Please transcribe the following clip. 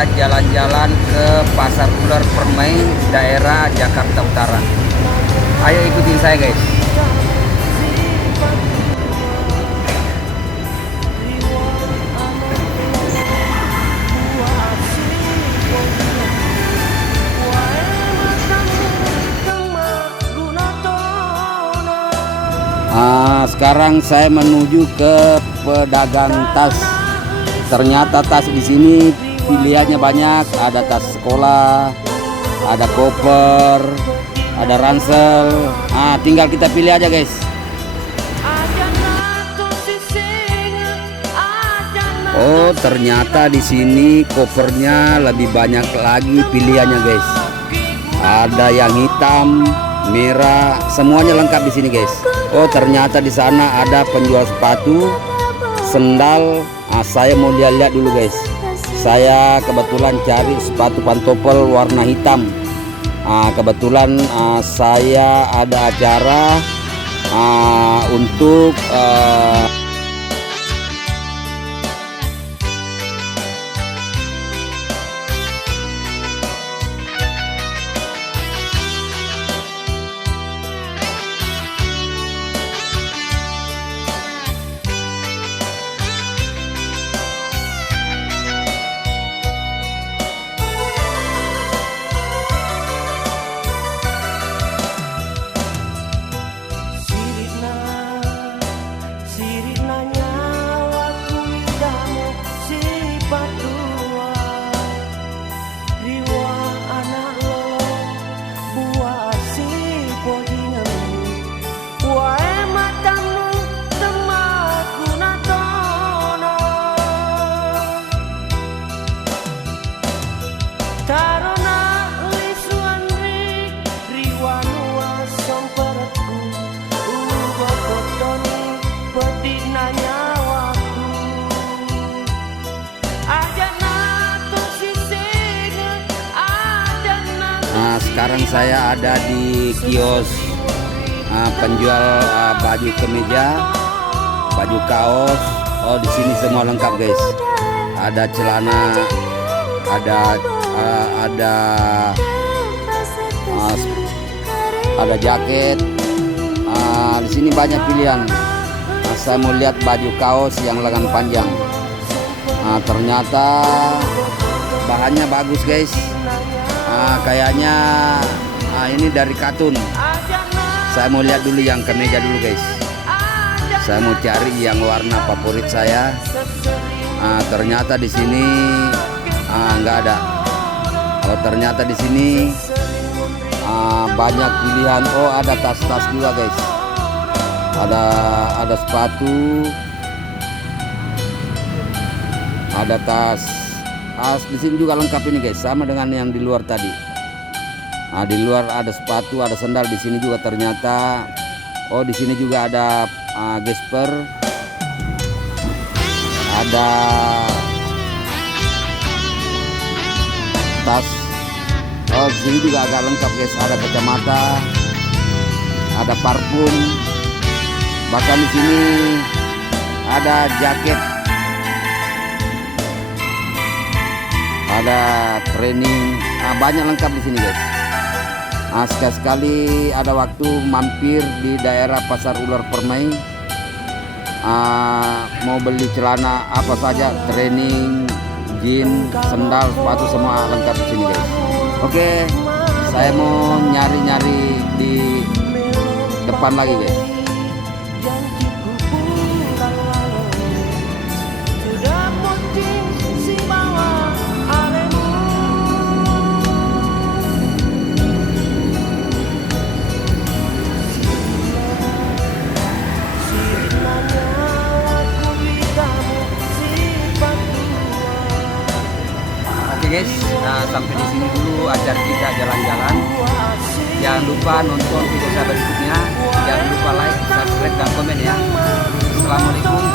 kita jalan-jalan ke Pasar Ular Permai, daerah Jakarta Utara. Ayo ikutin saya guys. Sekarang saya menuju ke pedagang tas. Ternyata tas di sini pilihannya banyak. Ada tas sekolah, ada koper, ada ransel. Tinggal kita pilih aja guys. Oh, ternyata di sini kopernya lebih banyak lagi pilihannya guys. Ada yang hitam, merah, semuanya lengkap di sini guys. Oh, ternyata di sana ada penjual sepatu, sendal. Saya mau lihat dulu guys. Saya kebetulan cari sepatu pantofel warna hitam. Kebetulan saya ada acara untuk sekarang saya ada di kios penjual baju kemeja, baju kaos. Oh, di sini semua lengkap guys. Ada celana, ada jaket. Di sini banyak pilihan. Saya mau lihat baju kaos yang lengan panjang. Ternyata bahannya bagus guys. Kayaknya ini dari katun. Saya mau lihat dulu yang kemeja dulu guys. Saya mau cari yang warna favorit saya. Ternyata di sini nggak ada. Oh, ternyata di sini banyak pilihan. Oh, ada tas-tas juga guys. Ada sepatu, ada tas. Di sini juga lengkap ini guys, sama dengan yang di luar tadi. Di luar ada sepatu, ada sandal. Di sini juga ternyata. Oh, di sini juga ada gesper, ada tas. Oh, di sini juga agak lengkap guys. Ada kacamata, ada parfum. Bahkan di sini ada jaket, ada training, banyak lengkap di sini guys. Sekali-sekali ada waktu mampir di daerah Pasar Ular Permai, mau beli celana apa saja, training, jeans, sandal, sepatu, semua lengkap di sini guys. Oke, saya mau nyari-nyari di depan lagi guys. Guys, sampai di sini dulu acara kita jalan-jalan. Jangan lupa nonton video saya berikutnya. Jangan lupa like, subscribe, dan komen ya. Assalamualaikum